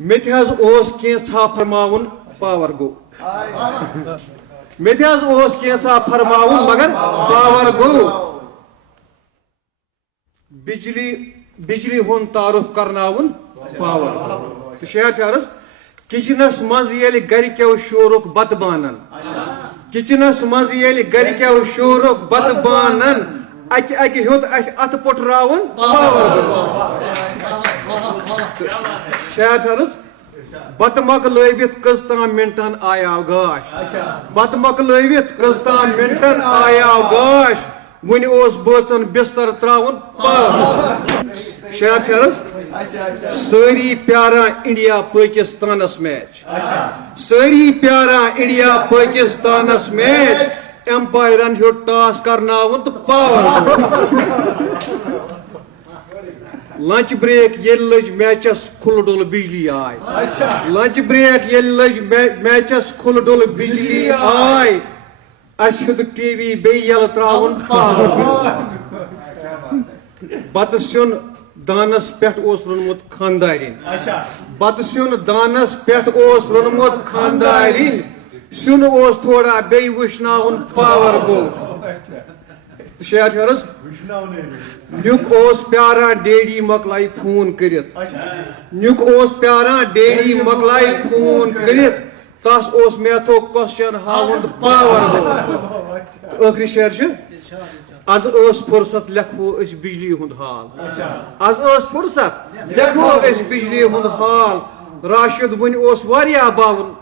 مت کینسا فرماون پاور گو مت کینسا فرماون مگر پاور گو بجلی ہن تعارف کرناون پاور تو شہر شہرس کچنس مز یل گرکیو شورک بت بانن کچنس مز یل گرکیو شورک بت بانن اکہ اکہ ہیوت اس ات پٹراون پاور گو شہر شہرس بت مکلوت کٔژتام منٹن آیاو گاش بت مکلوت کٔژتام منٹن آیاو گاش ون بٲژن بستر تراون شہر شہرس ساری پیاران انڈیا پاکستانس میچ ساری پیاران انڈیا پاکستانس میچ امپائرن ہیوت ٹاس کرناون تو پاور لنچ بریک یل لج میچس کھل ڈل بجلی آئی لنچ بریک یل لج میچس کھل ڈل بجلی آئی اس ٹی وی بیل تراون پاور بت سیون دانس پہ رونمت خاندارین بت سیون دانس پہ رونمت خاندارین سیون تھوڑا بی وشناون پاور گو شہر شہرس نیک پیاران ڈیڈی مکلائی فون کرت نیک پیاران ڈیڈی مکلائی فون کرت تس میتھو کوسچن ہاون پاور گو ٲخری شعر از فرصت لکھو اس بجلی ہند حال از فرصت لکھو اس بجلی ہند حال راشد ون واریاہ باون